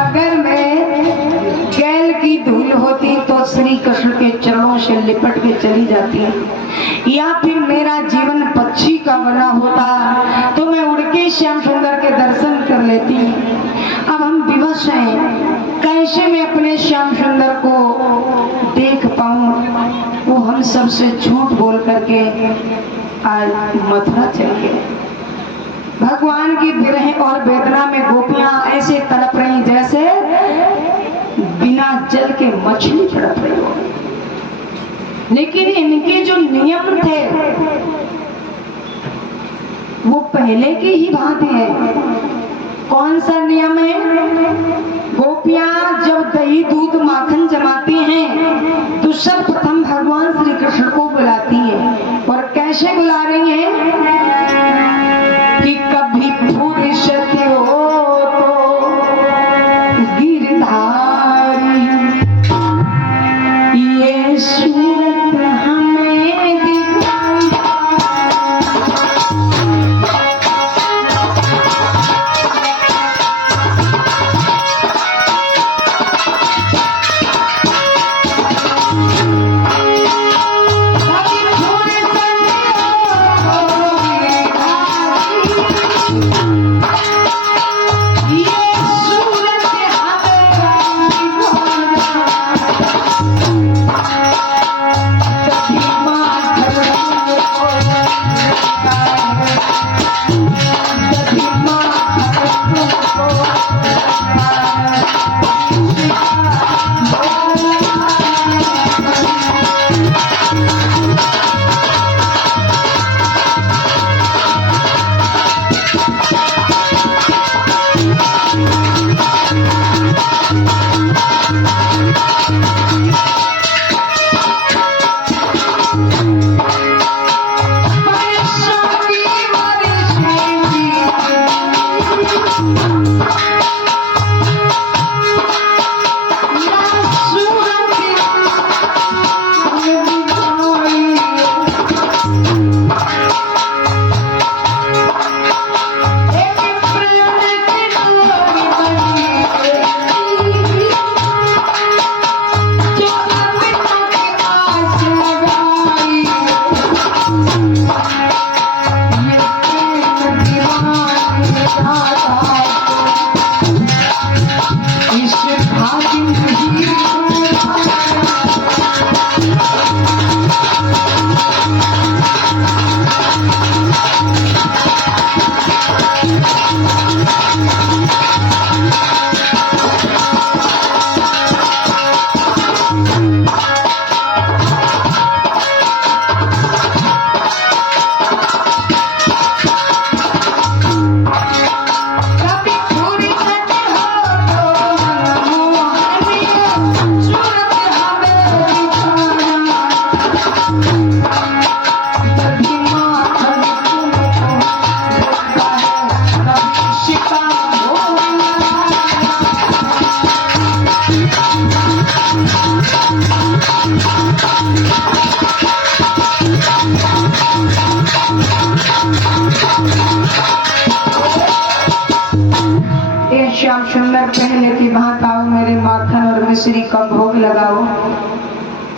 अगर मैं गैल की धूल होती तो श्री कृष्ण के चरणों से लिपट के चली जाती, या फिर मेरा जीवन पक्षी का बना होता तो मैं उड़ के श्याम सुंदर के दर्शन कर लेती। अब हम विवश हैं, कैसे मैं अपने श्याम सुंदर को देख पाऊं? वो हम सबसे झूठ बोल करके आज मथुरा चल गए। भगवान की विरह और वेदना में गोपियां ऐसे तड़प रही जैसे बिना जल के मछली तड़प रही हो। लेकिन इनके जो नियम थे वो पहले की ही भांति है। कौन सा नियम है? गोपियां जब दही दूध माखन जमाती हैं तो सर्वप्रथम भगवान श्री कृष्ण को बुलाती है। और कैसे बुला रही हैं कि कभी फुर्सत हो तो गिरधारी ये सूरत हमें दिखाई।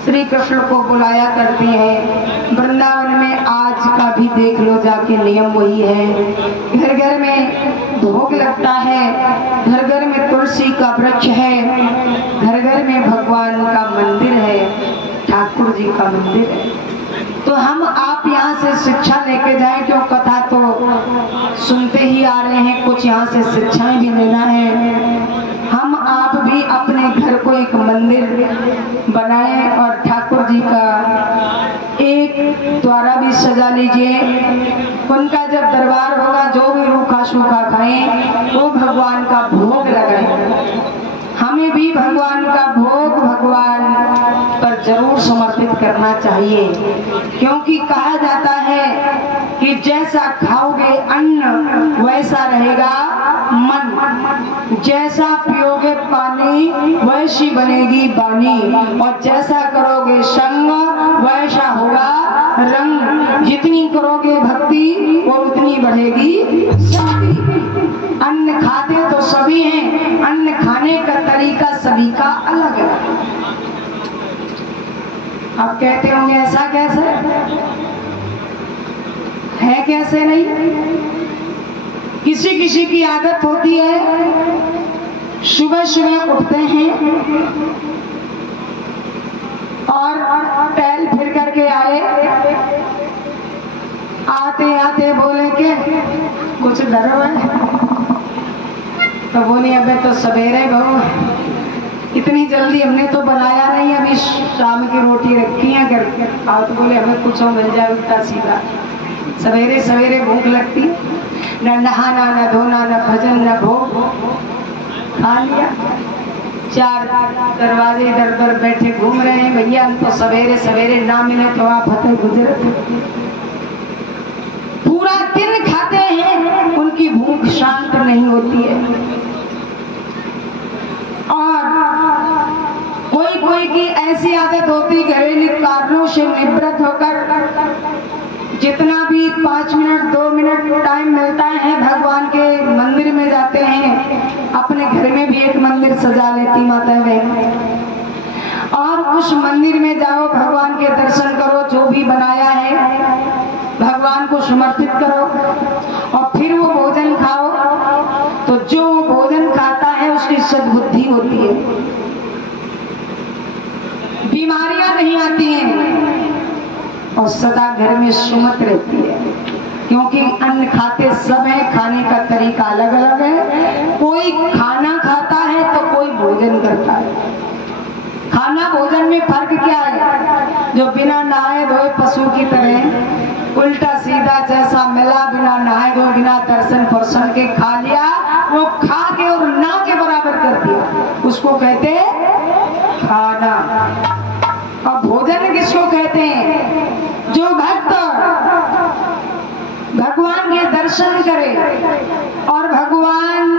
श्री कृष्ण को बुलाया करती हैं। वृंदावन में आज का भी देख लो जाके नियम वही है। घर घर में भोग लगता है, घर घर में तुलसी का वृक्ष है, घर घर में भगवान का मंदिर है, ठाकुर जी का मंदिर है। तो हम आप यहाँ से शिक्षा लेके जाएं, क्यों कथा तो सुनते ही आ रहे हैं, कुछ यहाँ से शिक्षाएं भी लेना है। हम आप भी अपने घर को एक मंदिर बनाएं और ठाकुर जी का एक द्वारा भी सजा लीजिए। उनका जब दरबार होगा, जो भी रूखा सूखा खाएं वो भगवान का भोग लगाएं। हमें भी भगवान का भोग भगवान पर जरूर समर्पित करना चाहिए, क्योंकि कहा जाता है कि जैसा खाओगे अन्न वैसा रहेगा मन, जैसा पियोगे पानी वैसी बनेगी वाणी, और जैसा करोगे संग वैसा होगा रंग। जितनी करोगे भक्ति वो उतनी बढ़ेगी शक्ति। अन्न खाते तो सभी हैं, अन्न खाने का तरीका सभी का अलग है। आप कहते होंगे ऐसा कैसे है, कैसे नहीं। किसी किसी की आदत होती है, सुबह सुबह उठते हैं और टहल फिर करके आए, आते आते बोले के कुछ डरो है, तो बोले अबे तो सवेरे बहू, इतनी जल्दी हमने तो बनाया नहीं, अभी शाम की रोटी रखी है घर। और तो बोले हमें कुछ मिल जाए उल्टा सीधा। सवेरे सवेरे भूख लगती, न नहाना न धोना न भजन न भोग, खा लिया। चार दरवाजे इधर उधर बैठे घूम रहे हैं, भैया हम तो सवेरे सवेरे ना मिले तो आप हते गुजरे। पूरा दिन खाते हैं, उनकी भूख शांत नहीं होती है। और कोई कोई की ऐसी आदत होती, घरेलू कारणों से निवृत्त होकर जितना भी 5 मिनट 2 मिनट टाइम मिलता है भगवान के मंदिर में जाते हैं। अपने घर में भी एक मंदिर सजा लेती माता बहन, और उस मंदिर में जाओ, भगवान के दर्शन करो, जो भी बनाया है भगवान को समर्पित करो, और फिर वो भोजन खाओ। तो जो भोजन खाता है उसकी सद्बुद्धि होती है, बीमारियां नहीं आती हैं, और सदा घर में सुमत रहती है। क्योंकि अन्न खाते सब है, खाने का तरीका अलग अलग है। कोई खाना खाता है तो कोई भोजन करता है। खाना भोजन में फर्क क्या है? जो बिना नहाए धोए पशु की तरह उल्टा सीधा जैसा मिला, बिना नहाए धोए बिना दर्शन पर्शन के खा लिया, वो खा के और ना के बराबर कर दिया, उसको कहते खाना। और भोजन किसको कहते हैं? जो भक्त भगवान के दर्शन करे और भगवान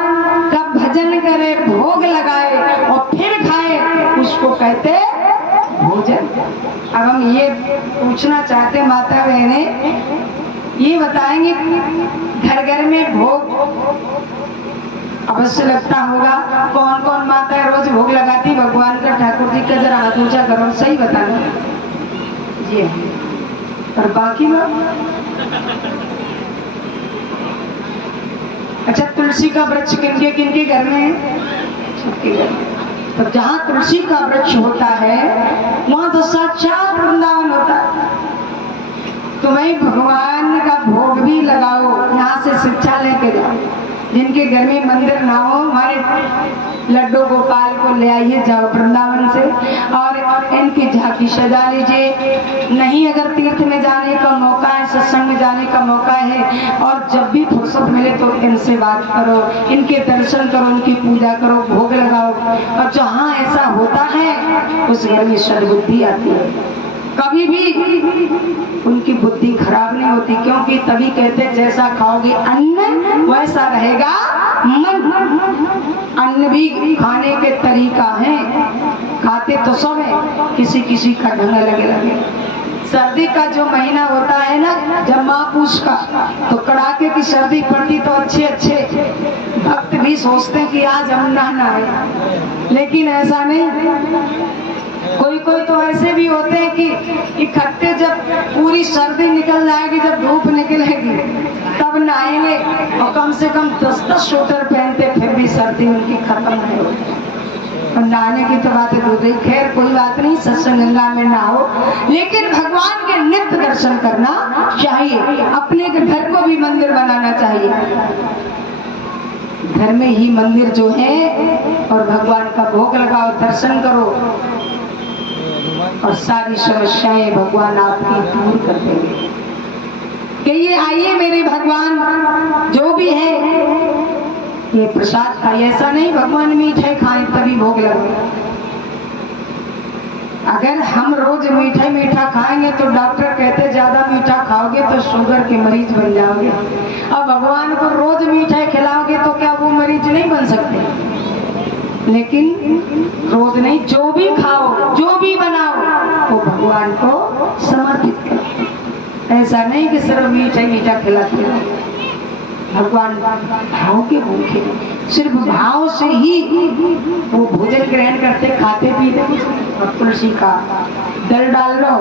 का भजन करे, भोग लगाए और फिर खाए, उसको कहते भोजन। अब हम ये पूछना चाहते माता बहने, ये बताएंगे घर घर में भोग अवश्य लगता होगा। कौन कौन माता रोज भोग लगाती भगवान का, ठाकुर जी का? जरा हाथ ऊंचा करो, सही बताना। ये और बाकी लोग अच्छा, तुलसी का वृक्ष किनके घर में है? सबके घर में। तो जहाँ तुलसी का वृक्ष होता है वहाँ तो साक्षात वृंदावन होता है। तो वही भगवान का भोग भी लगाओ, यहाँ से शिक्षा लेके जाओ। जिनके घर में मंदिर ना हो, हमारे लड्डू गोपाल को ले आइए, जाओ वृंदावन से, और इनकी झांकी सजा लीजिए। नहीं अगर तीर्थ में जाने का मौका है, सत्संग में जाने का मौका है, और जब भी फुर्सत मिले तो इनसे बात करो, इनके दर्शन करो, इनकी पूजा करो, भोग लगाओ। और जहाँ ऐसा होता है उस घर में सद्बुद्धि आती है, कभी भी उनकी बुद्धि खराब नहीं होती। क्योंकि तभी कहते जैसा खाओगे अन्न वैसा रहेगा मन। अन्न भी खाने के तरीका है, खाते तो सब है, किसी किसी का ढंग लगे लगे। सर्दी का जो महीना होता है ना, जब माँ पूछ का, तो कड़ाके की सर्दी पड़ती तो अच्छे अच्छे भक्त भी सोचते हैं कि आज हम नहाना है, लेकिन ऐसा नहीं। कोई कोई तो ऐसे भी होते हैं कि इकट्ठे जब पूरी सर्दी निकल जाएगी, जब धूप निकलेगी तब नहाएंगे और कम से कम 10-10 स्वेटर पहनते, फिर भी सर्दी उनकी खत्म नहीं होती। और नहाने की तो बात है दूसरी, खैर कोई बात नहीं, सत्संग गंगा में नहाओ, लेकिन भगवान के नित्य दर्शन करना चाहिए। अपने के घर को भी मंदिर बनाना चाहिए, घर में ही मंदिर जो है, और भगवान का भोग लगाओ, दर्शन करो, और सारी समस्याएं भगवान आपकी दूर कर देंगे। कहिए आइए मेरे भगवान, जो भी है ये प्रसाद खाइए। ऐसा नहीं भगवान मीठे खाएं तभी भोग लगे। अगर हम रोज मीठा मीठा खाएंगे तो डॉक्टर कहते ज्यादा मीठा खाओगे तो शुगर के मरीज बन जाओगे। अब भगवान को रोज मीठा खिलाओगे तो क्या वो मरीज नहीं बन सकते? लेकिन रोज नहीं, जो भी खाओ, जो भी बनाओ, वो भगवान को समर्पित करो। ऐसा नहीं कि सिर्फ मीठा मीठा खिलाते हो। भगवान भाव के भूखे, सिर्फ भाव से ही वो भोजन ग्रहण करते, खाते पीते। और तुलसी का दल डाल लो,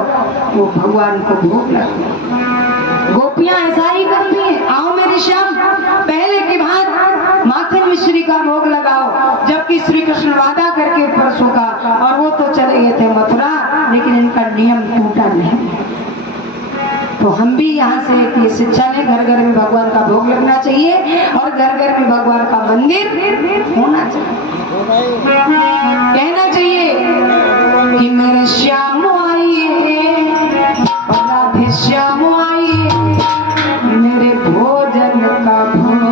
वो भगवान को भोग लगता। गोपियां ऐसा ही करती हैं। आओ मेरी श्याम, पहले के बाद माखन मिश्री का भोग लगाओ। जबकि श्री कृष्ण वादा करके परसों का, और वो तो चले गए थे मथुरा, लेकिन इनका नियम टूटा नहीं। तो हम भी यहाँ से एक ये शिक्षा लें, घर घर में भगवान का भोग लगना चाहिए और घर घर में भगवान का मंदिर होना चाहिए। कहना चाहिए कि मेरे श्याम आइए, राधे श्याम आइए, मेरे भोजन का भोग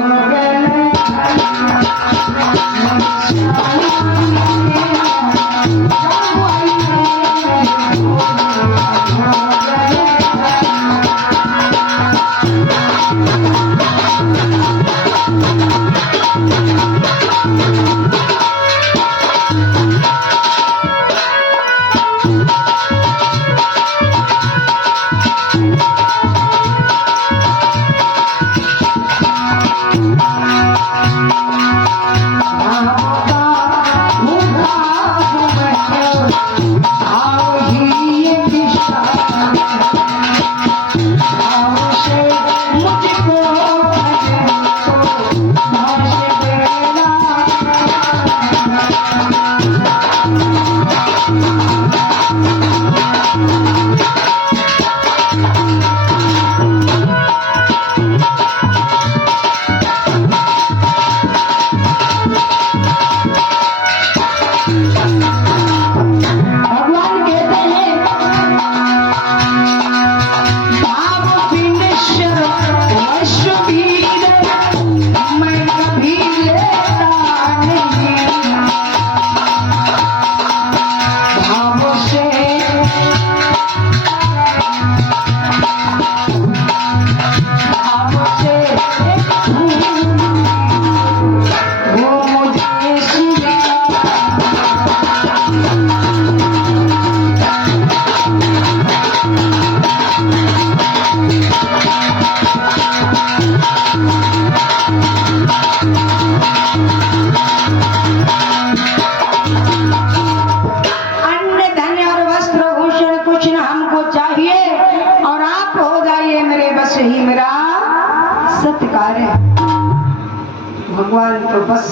भगवान तो बस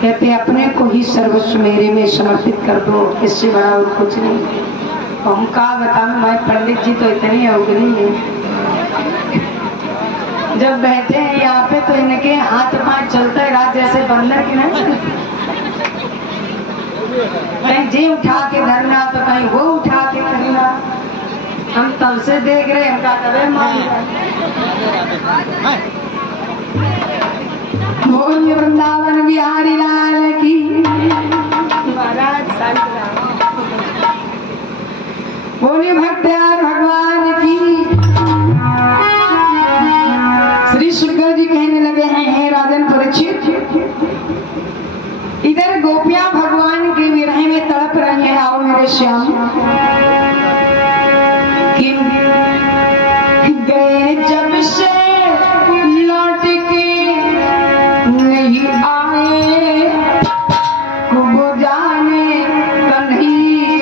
कहते अपने को ही सर्वस्व मेरे में समर्पित कर दो, इससे बड़ा और कुछ नहीं। हम कहा बताऊं, मैं पंडित जी तो इतनी अवगुणी है, जब बैठे हैं यहाँ पे तो इनके हाथ पांव चलता है रात जैसे बंदर की नहीं। कहीं जी उठा के धरना तो कहीं वो उठा के करना। हम तब से देख रहे हैं, हमका कभी मान बोलिए वृंदावन बिहारी लाल की महाराज, बोलिए भक्तयार भगवान की। श्री शुक्र जी कहने लगे हैं, राजन परीक्षित, इधर गोपियां भगवान के विरह में तड़प रही हैं। आओ मेरे श्याम, गए जब से लौट के नहीं आए, वो जाने कन्हैया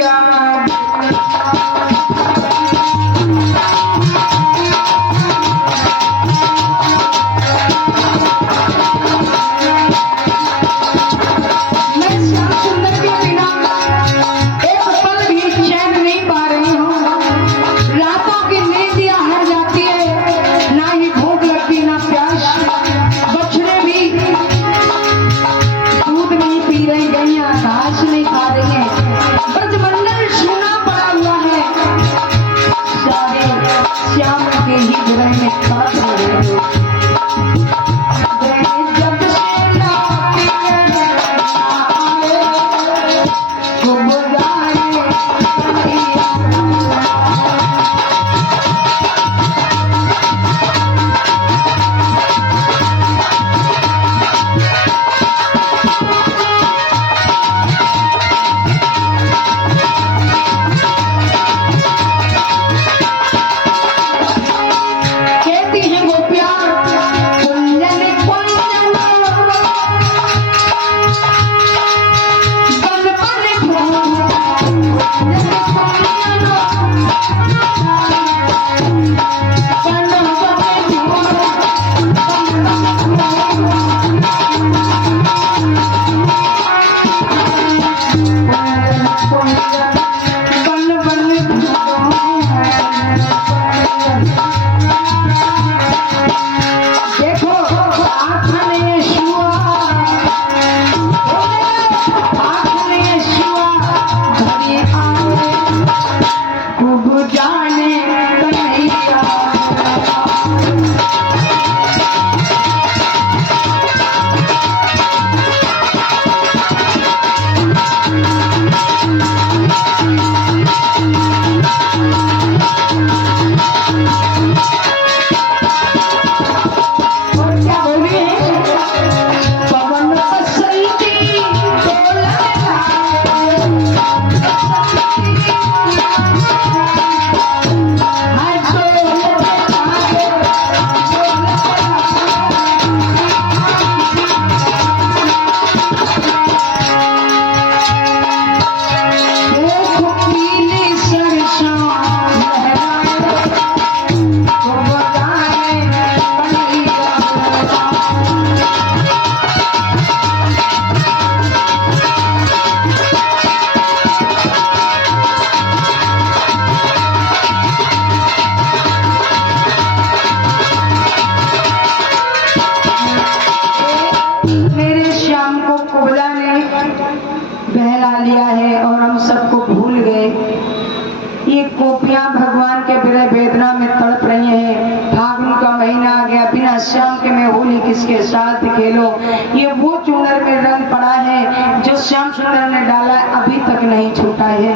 गोपियां भगवान के विरह वेदना में तड़प रही हैं। फागुन का महीना आ गया, बिना श्याम के मैं होली किसके साथ खेलो। ये वो चूनर में रंग पड़ा है जो श्याम सुंदर ने डाला, अभी तक नहीं छूटा है।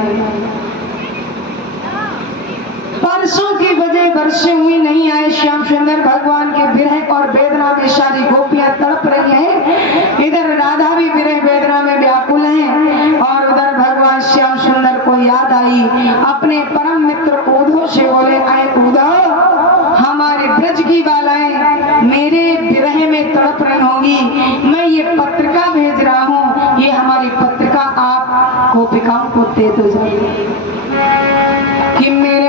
परसों की वजह वर्षे हुई नहीं आए श्याम सुंदर, भगवान के विरह और वेदना में सारी गोपियां तड़प रही हैं। इधर राधा भी विरह वेदना में व्याकुल है और उधर भगवान श्याम सुंदर को याद आई। अपने परम मित्र उद्धव से बोले, आए उद्धव, हमारे ब्रज की बालाएं मेरे विरह में तड़प रही होंगी, मैं ये पत्रिका भेज रहा हूँ, ये हमारी पत्रिका आप गोपिकाओं को दे दो कि मेरे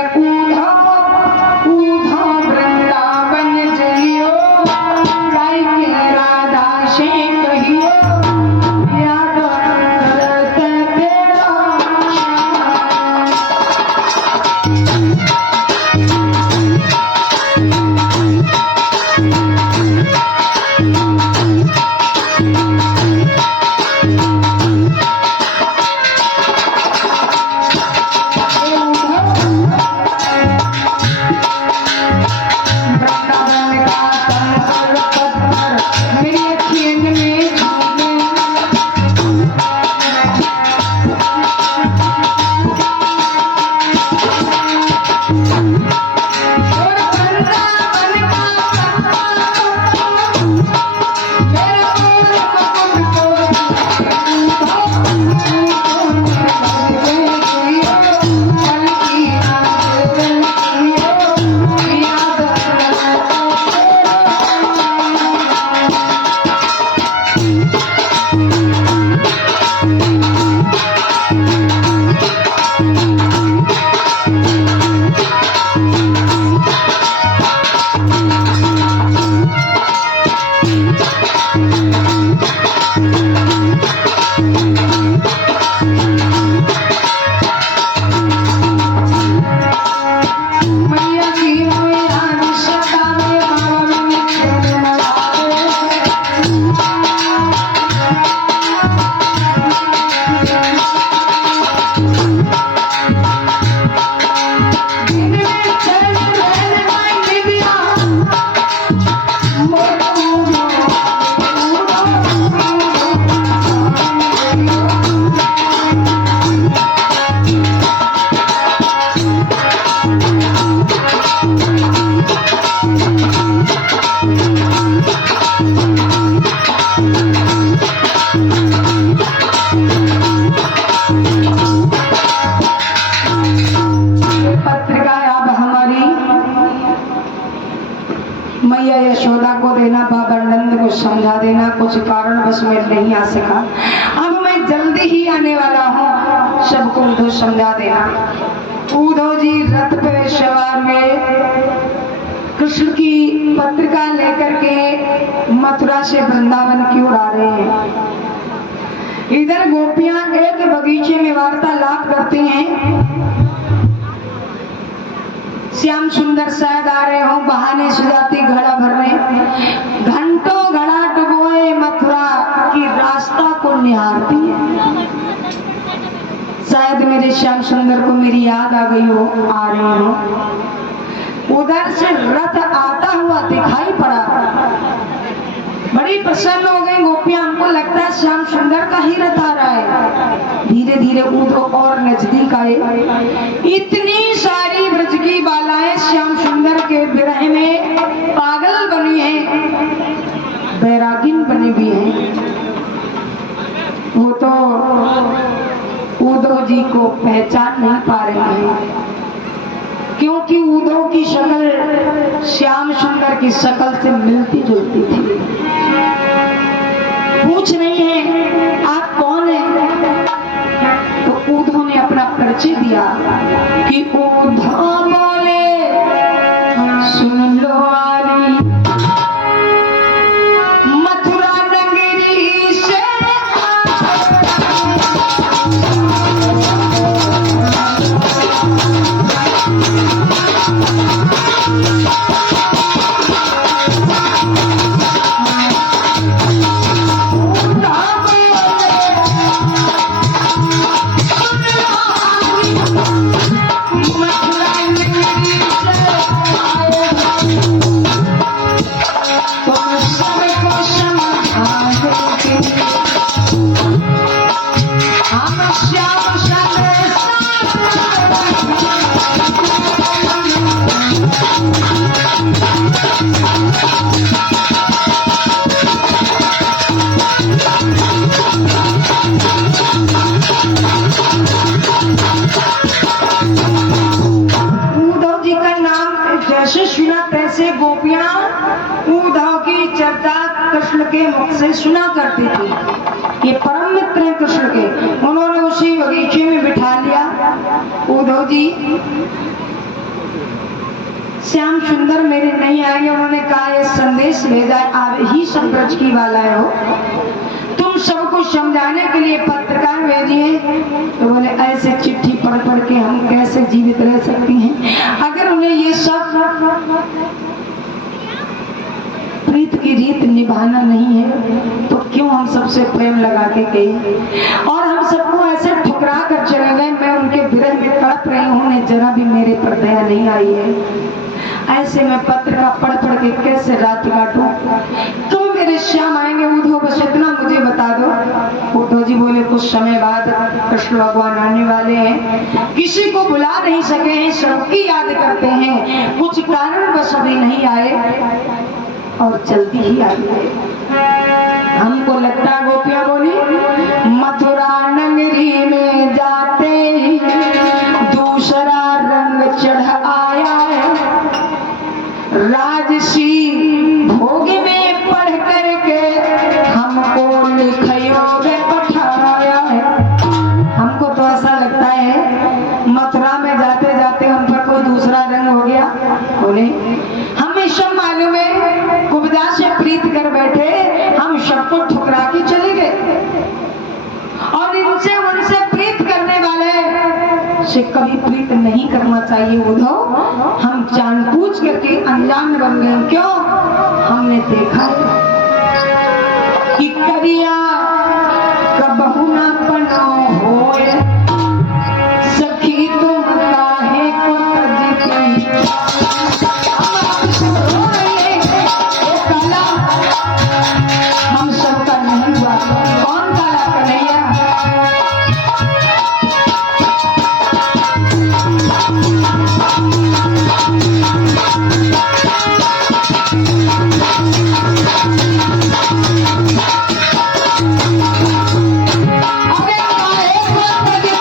मैया यशोदा को देना, बाबा नंद को समझा देना, कुछ कारणवश में नहीं आ सका, अब मैं जल्दी ही आने वाला हूँ, सबको उद्धव समझा देना। उद्धव जी रथ पे सवार में कृष्ण की पत्रिका लेकर के मथुरा से वृंदावन की ओर आ रहे हैं। इधर गोपियां एक बगीचे में वार्तालाप करती हैं। श्याम सुंदर शायद आ रहे हो, बहाने से जाती घड़ा भरने, घंटों घड़ा डुबोए मथुरा की रास्ता को निहारती है। शायद मेरे श्याम सुंदर को मेरी याद आ गई हो, आ रही हो। उधर से रथ आता हुआ दिखाई पड़ा, बड़ी प्रसन्न हो गई गोपियां, हमको लगता है श्याम सुंदर का ही रथ आ रहा है। धीरे धीरे उद्धव और नजदीक आए। इतनी सारी ब्रज की बालाएं श्याम सुंदर के विरह में पागल बनी हैं, बैरागिन बनी हुई हैं। वो तो उद्धव जी को पहचान नहीं पा रहे हैं, क्योंकि उद्धव की शक्ल श्याम सुंदर की शक्ल से मिलती जुलती थी। पूछ रही है आप कौन है, तो उद्धव ने अपना परिचय दिया कि उद्धव बोले सुन लो वाली, मथुरा नगरी से Thank you. से सुना करती थी। ये परम मित्र हैं कृष्ण के। उन्होंने उसी बगीचे में बिठा लिया। उद्धव जी श्याम सुंदर मेरे नहीं आएंगे। उन्होंने कहा ये संदेश भेजा, आप ही सब ब्रज की बालाएं हो, तुम सबको समझाने के लिए पत्रकार भेजिए। तो बोले ऐसे चिट्ठी पढ़ पढ़ के हम कैसे जीवित रह सकती हैं। अगर उन्हें ये सब प्रीत की रीत निभाना नहीं है तो क्यों हम सबसे प्रेम लगा के गए और हम सबको ऐसे ठुकरा कर चले गए। मैं उनके विरह में तड़प रही हूँ, उन्हें जरा भी मेरे पर दया नहीं आई है। ऐसे में पत्र का पढ़ पढ़ के कैसे रात काटूं। तुम मेरे श्याम आएंगे उद्धव, बस इतना मुझे बता दो। उद्धव जी बोले कुछ समय बाद कृष्ण भगवान आने वाले हैं, किसी को बुला नहीं सके हैं, सबकी याद करते हैं, कुछ कारण बस अभी नहीं आए और जल्दी ही आएंगे। हमको लगता है गोपियां बोली मथुरा नगरी में जाते ही दूसरा रंग चढ़ आया है, राजसी भोग में पढ़ करके हमको लिखयोग पठाया है। हमको तो ऐसा लगता है मथुरा में जाते जाते हम पर कोई दूसरा रंग हो गया। बोले हमें सब मालूम है, कुबजा से प्रीत कर बैठे, हम सबको ठुकरा के चले गए और इनसे उनसे प्रीत करने वाले से कभी प्रीत नहीं करना चाहिए। उद्धव हम जानबूझ करके अनजान बन गए। क्यों? हमने देखा कि करिया कबहू ना बनो होए, सखी तुम काहे को तजती। हम सबका नहीं हुआ, कौन काला कन्हैया? अरे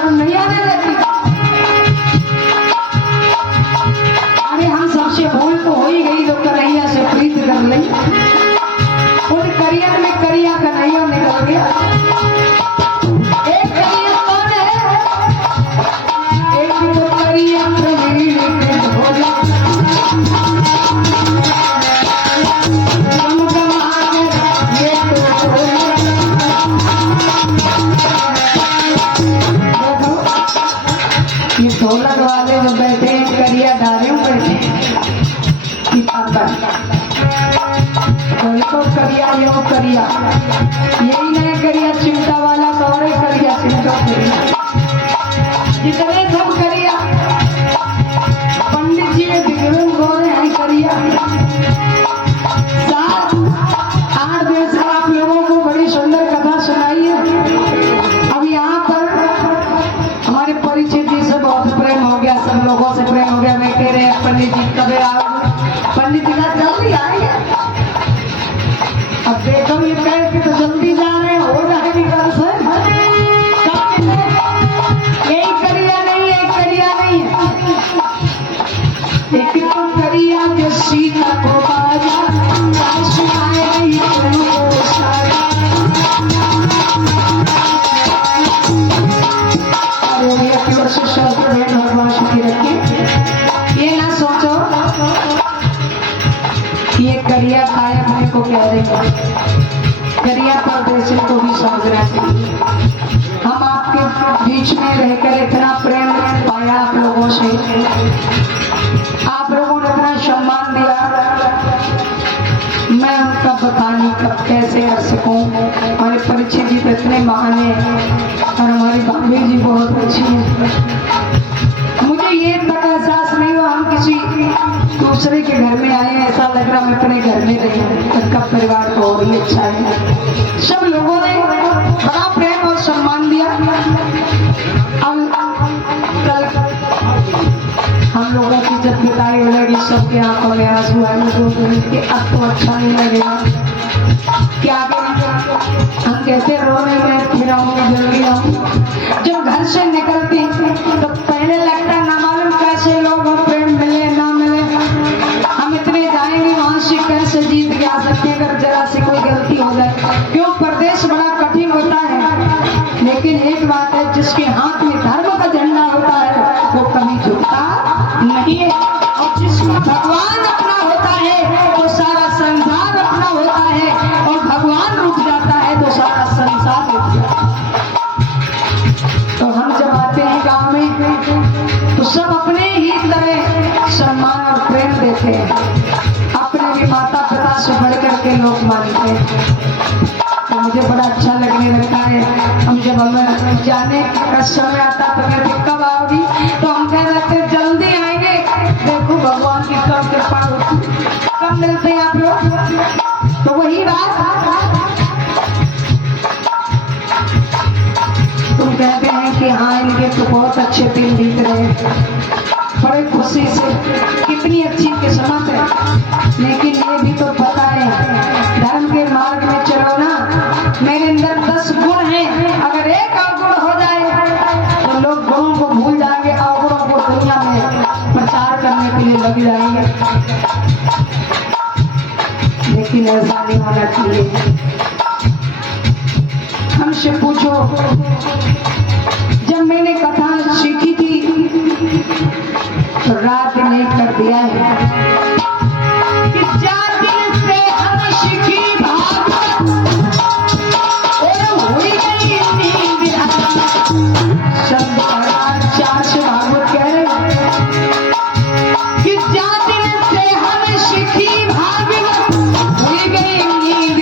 शर्म नहीं आने लगती? अरे हम सबसे भूल तो हो ही गई, तो कन्हैया से प्रीत कर ली, उन करियर में करिया कन्हैया निकल गया। एक करिया कौन है? एक तो करिया प्रवीण भोला, ये ढोलक वाले में बैठे करिया डाले बैठे तो करिया यो करिया, यही नहीं करिया चिमटा वाला कौन करिया चिमटा करिया, जितने सब करिया पंडित जी ने दिग्विजय गोरे हैं करिया। 7-8 दिन से आप लोगों को बड़ी सुंदर कथा सुनाई है। अब यहाँ पर हमारे परिचित जी से बहुत प्रेम हो गया, सब लोगों से प्रेम हो गया। मैं कह रहे हैं पंडित जी कब आओगे? पंडित जी का जल्दी आएगा। अब देखो ये कह के तो जल्दी जा रहे हैं, हो जाएगी कल से। यही करिया नहीं, एक करिया नहीं है, एक तो करिया जो सीता को बाजा सुनाए नहीं तुमको सारा। भगवान सुखी रखे। ये ना सोचो ये करिया काया भाई को कह रहे हैं, करिया परदेसी को भी समझना चाहिए। हम आपके बीच में रहकर इतना प्रेम पाया आप लोगों से, आप लोगों ने इतना सम्मान दिया, मैं उनका बताने कब कैसे कर सकूं। हमारे परिचय जी तो इतने महान है और हमारी भाभी जी बहुत अच्छी है। मुझे ये तक एहसास नहीं हुआ हम किसी दूसरे के घर में आए, ऐसा लग रहा मैं अपने घर में रही हूँ। उनका परिवार तो और ही अच्छा है, सब लोगों ने बड़ा प्रेम और सम्मान दिया। हम लोगों की जब पिटाई लगी, सबके आंखों में आंसू आए, अब तो अच्छा नहीं लगेगा, क्या हम कहते रोने में फिर आऊंगी जल्दी आऊंगी। जब घर से निकलती तो पहले लगता ना मालूम कैसे लोग प्रेम मिले ना मिले, हम इतने जाएंगे वहां से कैसे जीत के आ सकते हैं अगर जरा से कोई गलती हो जाए। क्यों परदेश बड़ा कठिन होता है, लेकिन एक बात है, जिसके हाथ में धर्म का झंडा होता है वो कभी झुकता नहीं है, और जिसको भगवान अपना होता है तो सारा संसार अपना होता है, और भगवान रुक जाता है तो सारा संसार रुक जाता है। तो हम जब आते हैं गांव में तो सब अपने ही तरह सम्मान और प्रेम देते हैं, अपने भी माता पिता से बढ़ करके लोग मानते हैं। तो मुझे बड़ा अच्छा लगने लगता है। हम जब हमें जाने का समय आता तो कहते कब आओगी, तो हम कह रहे जल्दी आएंगे, देखो भगवान की कब कृपा होती, कब मिलते हैं आप लोग। तो वही बात तुम कहते हैं कि हाँ इनके तो बहुत अच्छे दिन बीत रहे, बड़े खुशी से, कितनी अच्छी किस्मत है। लेकिन ये भी तो पता है धर्म के मार्ग में चलो ना, मेरे अंदर 10 गुण हैं, अगर एक अवगुण हो जाए तो लोग गुणों को भूल जाएंगे, अवगुणों को दुनिया में प्रचार करने के लिए लग जाएंगे। लेकिन ऐसा नहीं होना चाहिए। हमसे पूछो, जब मैंने कथा सीखी थी तो रात ने कर दिया है कि 4 दिन से हम सीखी भागवत और हुई गई नींद। शब्द 4 से भागवत कह रहे कि 4 दिन से हम सीखी भागवत हुई गई नींद।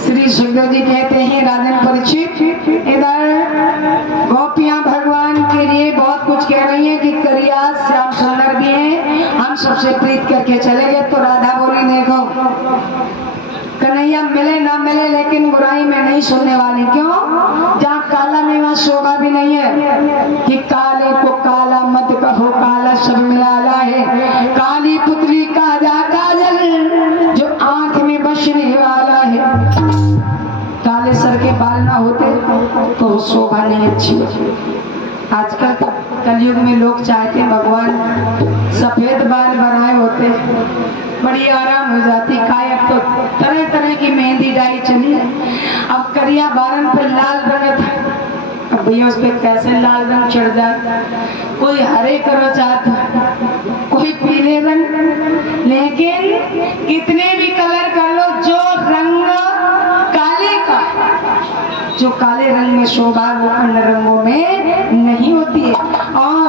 श्री सुखदेव जी कहते हैं राजन परीक्षित, इधर गोपियां भगवान के लिए बहुत कुछ कह रही हैं कि करिया श्याम सुंदर भी हैं, हम सबसे प्रीत करके चले गए। तो राधा बोली देखो कन्हैया मिले ना मिले लेकिन बुराई में नहीं सुनने वाली। क्यों? जहाँ काला में वहाँ शोभा भी नहीं है कि काले को काला मत कहो, काला सब मिलाला है। काली पुतली का जा काजल जो आंख में बसने वाला है। काले सर के बाल ना होते तो शोभा नहीं अच्छी होती। आजकल कलयुग में लोग चाहते हैं भगवान सफेद बाल बनाए होते, बड़ी आराम हो जाती। काय अब तो तरह तरह की मेहंदी डाई चली है। अब करिया बारन पे लाल रंग था, अब भैया उस पे कैसे लाल रंग चढ़ जाए। कोई हरे करो चाहता, कोई पीले रंग, लेकिन कितने भी कलर कर लो, जो रंग काले का, जो काले रंग में शोभा वो अन्य रंगों में नहीं होती है। और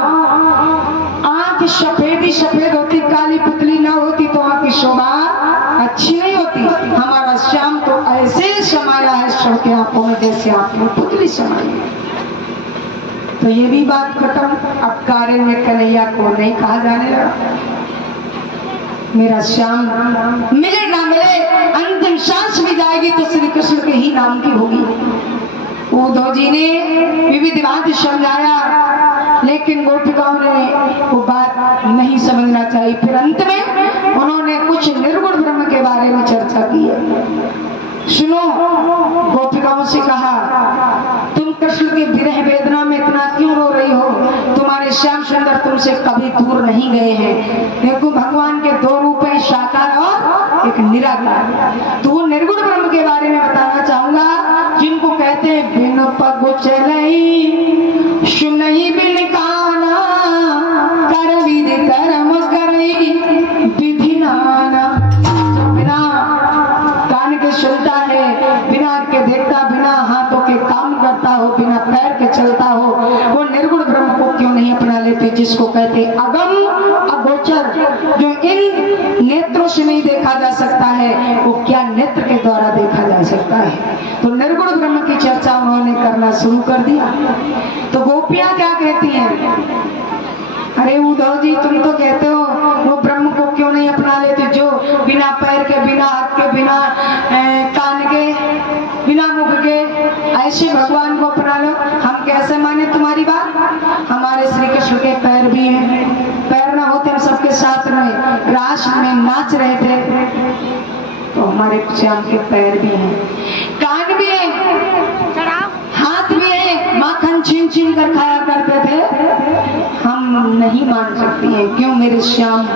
आंख सफेद ही सफेद होती, काली पुतली ना होती तो आंख की शोभा अच्छी नहीं होती। हमारा श्याम तो ऐसे समाया है सबके आंखों में जैसे आंख में पुतली समाई है। तो ये भी बात खत्म। अब कार्य में कन्हैया को नहीं कहा जाने लगा। मेरा श्याम मिले ना मिले, अंतिम सांस भी जाएगी तो श्री कृष्ण के ही नाम की होगी। उद्धव जी ने विविध बात समझाया, लेकिन गोपिकाओं ने वो बात नहीं समझना चाहिए। फिर अंत में उन्होंने कुछ निर्गुण ब्रह्म के बारे में चर्चा की है। सुनो, गोपिकाओं से कहा तुम कृष्ण की विरह वेदना में इतना क्यों रो रही हो? तुम्हारे श्याम सुंदर तुमसे कभी दूर नहीं गए हैं। देखो भगवान के दो रूप हैं, साकार और एक निराकार। तो वो निर्गुण ब्रह्म के बारे में बताना चाहूंगा, जिनको कहते हैं बिन पग चलई सुनई बिन काना, कर विधि कर्म करई विधि नाना। बिना कान के सुनता है, बिना के देखता, बिना हाथों के काम करता हो, बिना पैर के चलता हो, वो निर्गुण ब्रह्म को क्यों नहीं अपना लेते? जिसको कहते अगम अगोचर, जो इन नेत्रों से नहीं देखा जा सकता है, वो क्या नेत्र के द्वारा देखा जा सकता है? तो निर्गुण ब्रह्म की चर्चा उन्होंने करना शुरू कर दिया। तो गोपियां क्या कहती हैं? अरे उद्धव जी तुम तो कहते हो वो ब्रह्म को क्यों नहीं अपना लेते, जो बिना पैर के, बिना हाथ के, बिना कान के, बिना मुख के, ऐसे भगवान को अपना लो। हम कैसे माने तुम्हारी बात? हमारे श्री कृष्ण के पैर भी हैं, पैर ना होते हम सबके साथ में रास में नाच रहे थे, तो हमारे श्याम के पैर भी हैं, कान भी है, हाथ भी है, माखन छीन छीन कर खाया करते थे। हम नहीं मान सकती हैं। क्यों? मेरे श्याम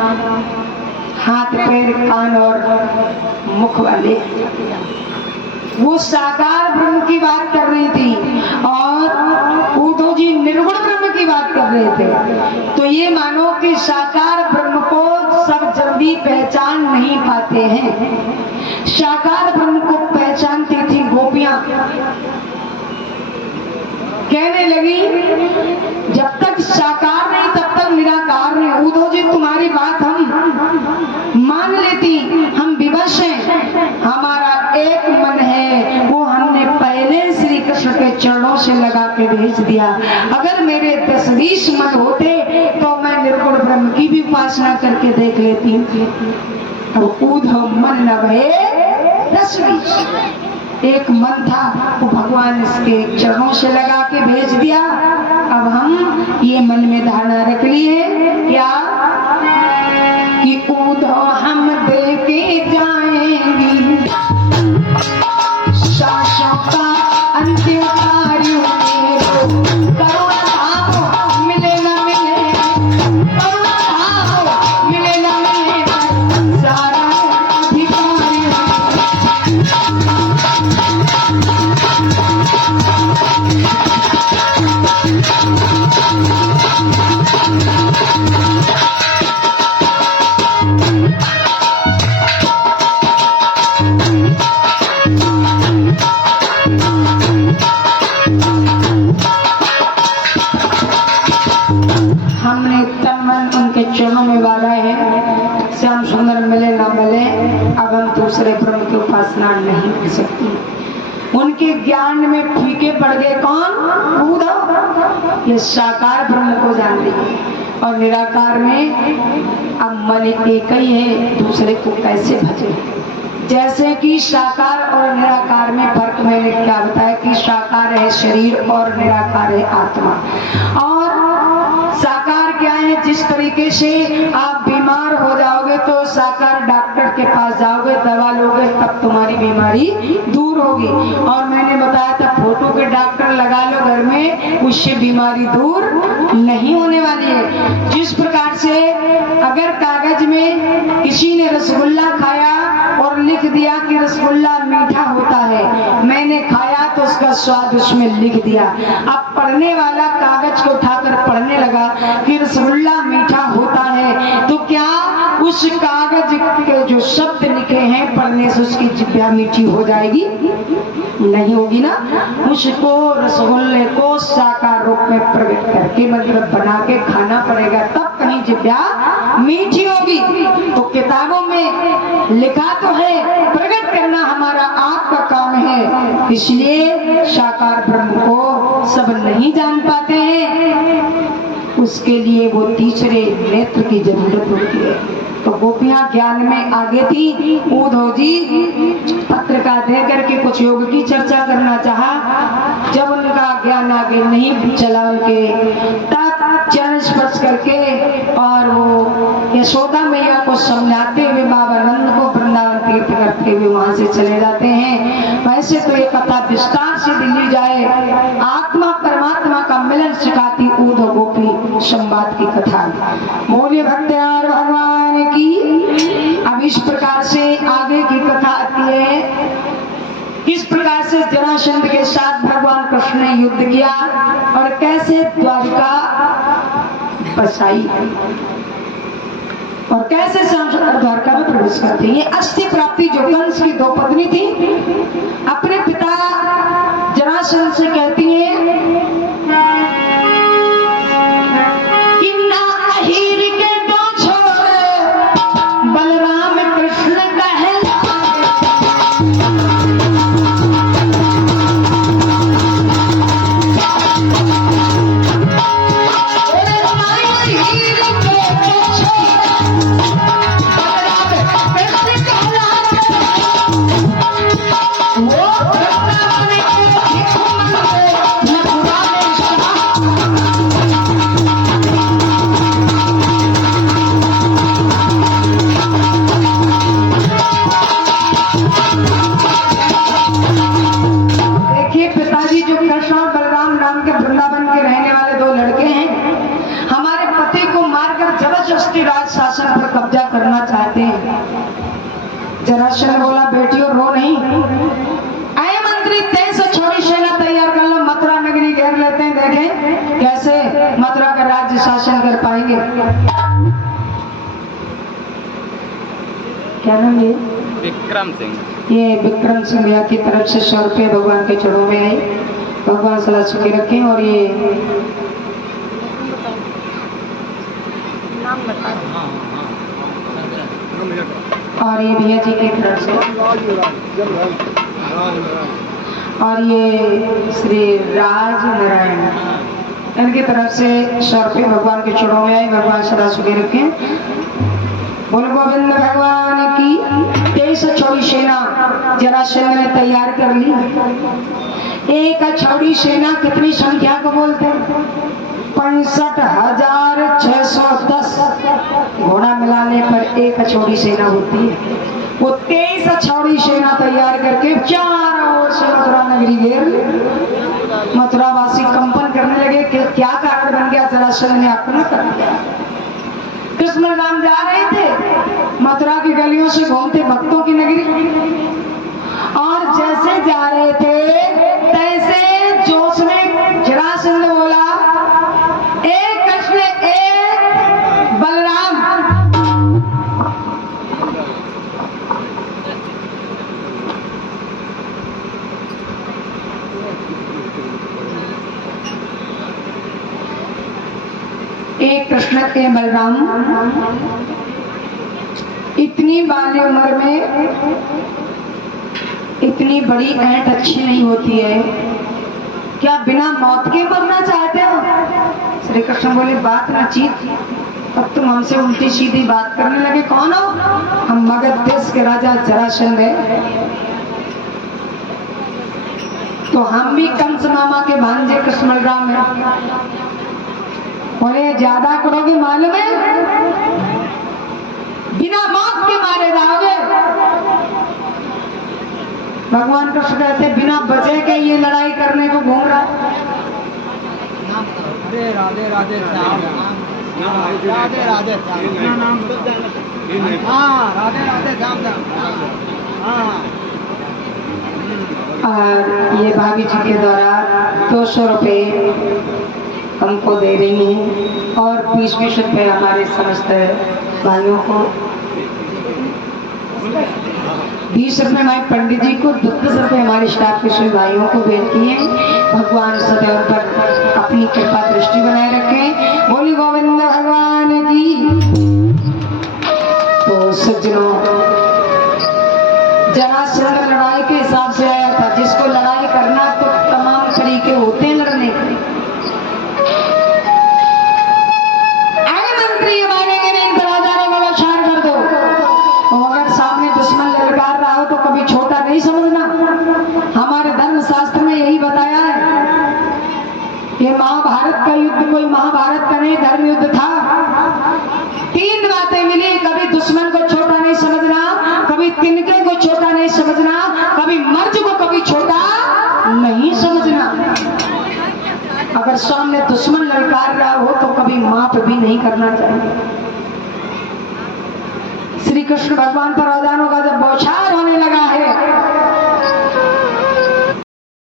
हाथ पैर कान और मुख वाले। वो साकार ब्रह्म की बात कर रही थी और उद्धव जी निर्गुण ब्रह्म की बात कर रहे थे। तो ये मानो कि साकार ब्रह्म को सब जल्दी पहचान नहीं पाते हैं। साकार ब्रह्म को पहचानती थी गोपियां। कहने लगी जब तक साकार नहीं तब तक निराकार नहीं। उद्धव जी तुम्हारी बात हम मान लेती, हम विवश हैं, हमारा एक मन है, वो हमने पहले श्री कृष्ण के चरणों से लगा के भेज दिया। अगर मेरे 10-20 मन होते तो मैं निर्गुण ब्रह्म की भी उपासना करके देख लेती। और उद्धव मन न भये 10-20 एक मन था, वो भगवान इसके चरणों से लगा के भेज दिया। अब हम ये मन में धारणा रख लिए क्या कि उद्धव हम दे के जाएंगी सासों का अंतिम कार्य। करुणा भाव मिले न मिले, करुणा भाव मिले न मिले, सारा अधिकार। हमने तन मन उनके चरणों में वादा है, श्याम सुंदर मिले ना मिले, अब हम दूसरे ब्रह्म की उपासना नहीं कर सकती। उनके ज्ञान में फीके पड़ गए कौन? उद्धव। ये साकार ब्रह्म को जान लिए और निराकार में अब मन एक ही है, दूसरे को कैसे भजे। जैसे कि साकार और निराकार में फर्क मैंने क्या बताया कि साकार है शरीर और निराकार है आत्मा। और साकार क्या है? जिस तरीके से आप बीमार हो जाओगे तो साकार डॉक्टर के पास जाओगे, दवा लोगे, तब तुम्हारी बीमारी दूर होगी। और मैंने बताया था फोटो के डॉक्टर लगा लो घर में, उससे बीमारी दूर नहीं होने वाली है। जिस प्रकार से अगर कागज में किसी ने रसगुल्ला खाया और लिख दिया कि रसगुल्ला मीठा होता है, मैंने खाया तो उसका स्वाद उसमें लिख दिया। अब पढ़ने वाला कागज को उठाकर पढ़ने लगा कि रसगुल्ला मीठा होता है, तो क्या उस कागज के जो शब्द लिखे हैं पढ़ने से उसकी जिह्वा मीठी हो जाएगी? नहीं होगी ना। उसको रसगुल्ले को साकार रूप में प्रकट करके मतलब बना के खाना पड़ेगा, तब कहीं जिह्वा मीठी होगी। तो किताबों में लिखा तो है, प्रकट करना हमारा आपका काम है। इसलिए साकार ब्रह्म को सब नहीं जान पाते हैं, उसके लिए वो तीसरे नेत्र की जरूरत होती है। तो गोपियां ज्ञान में आगे थी। उद्धव जी पत्र का दे करके कुछ योग की चर्चा करना चाहा, जब उनका ज्ञान आगे नहीं चला उनके, तब चरण स्पर्श करके और वो यशोदा मैया को समझाते हुए बाबा नंद को वृंदावन तीर्थ करते हुए वहां से चले जाते हैं। वैसे तो ये कथा विस्तार से दिल्ली जाए, आत्मा परमात्मा का मिलन सिखाती उद्धव गोपी संवाद की कथा। बोलिए भक्तियार भगवान की। अब इस प्रकार से आगे की कथा आती है। किस प्रकार से जरासंध के साथ भगवान कृष्ण ने युद्ध किया और कैसे द्वारिका बसाई और कैसे द्वारका में प्रवेश करते हैं। ये अस्थि प्राप्ति जो कंस की 2 पत्नी थी, अपने पिता जरासंध से कहती है कि ना अहीर के 2 छोरे बलराम कृष्ण शासन पर कब्जा करना चाहते हैं। जरासंध बोला बेटियों रो नहीं, आए मंत्री 23 सेना तैयार कर लो, मथुरा नगरी घेर लेते हैं, देखें कैसे मथुरा का राज्य शासन कर पाएंगे। क्या नाम है? विक्रम सिंह। ये विक्रम सिंह भैया की तरफ से 100 रुपये भगवान के चरणों में आए। भगवान सलाह सुखी रखें। और ये नाम बता और ये भैया जी की तरफ से और ये श्री राज नारायण इनकी तरफ से 100 रुपये भगवान के चरणों में आए। भगवान सदा सुखी रखें। बोल गोविंद भगवान की। 23 अछौड़ी सेना जरासंध ने तैयार कर ली। एक अछौड़ी सेना कितनी संख्या को बोलते हैं? 65,610 घोड़ा मिलाने पर एक अछौड़ी सेना होती है। वो 23 अछौड़ी सेना तैयार करके चारों ओर से मथुरा नगरी घेर ली। मथुरावासी कंपन करने लगे कि क्या कारण बन गया, जरासंध ने आक्रमण कर दिया। कृष्ण राम जा रहे थे मथुरा की गलियों से घूमते भक्तों की नगरी, और जैसे जा रहे थे तैसे जोश में जरासंध बोला, एक कृष्ण एक बलराम। एक कृष्ण के बलराम। इतनी बाली उम्र में इतनी बड़ी ऐंठ अच्छी नहीं होती है। क्या बिना मौत के मरना चाहते हो? श्री कृष्ण बोले, बात न चीत। अब तुम हमसे उल्टी सीधी बात करने लगे। कौन हो? हम मगध देश के राजा जरासंध है। तो हम भी कंस मामा के भांजे कृष्ण बलराम है। बोले, ज्यादा करोगे मालूम है, बिना मौत के मारे जाओगे। भगवान कृष्ण कहते, बिना बचे के ये लड़ाई करने को घूम रहा है। राधे राधे राधे श्याम, राधे राधे श्याम, हाँ राधे राधे श्याम। और ये भाभी जी के द्वारा 200 रुपये हमको दे रही हैं और 20-20 रुपये हमारे समस्त भाइयों को। 20 रुपये हमारे पंडित जी को, 10 रुपये हमारे स्टाफ के सभी भाइयों को बेनती है। भगवान सदैव पर अपनी कृपा दृष्टि बनाए रखें। बोली गोविंद भगवान की। तो सज्जनों, जरासंध लड़ाई के हिसाब से आया था। जिसको लड़ाई करना तो तमाम तरीके होते हैं लड़ने के। तो कभी छोटा नहीं समझना। हमारे धर्म शास्त्र में यही बताया है। ये महाभारत का युद्ध कोई महाभारत का नहीं, धर्म युद्ध था। 3 बातें मिली। कभी दुश्मन को छोटा नहीं समझना, कभी तिनके को छोटा नहीं समझना, कभी मर्द को कभी छोटा नहीं समझना। अगर सामने दुश्मन ललकार रहा हो तो कभी माफ भी नहीं करना चाहिए। श्री कृष्ण भगवान पर अवदान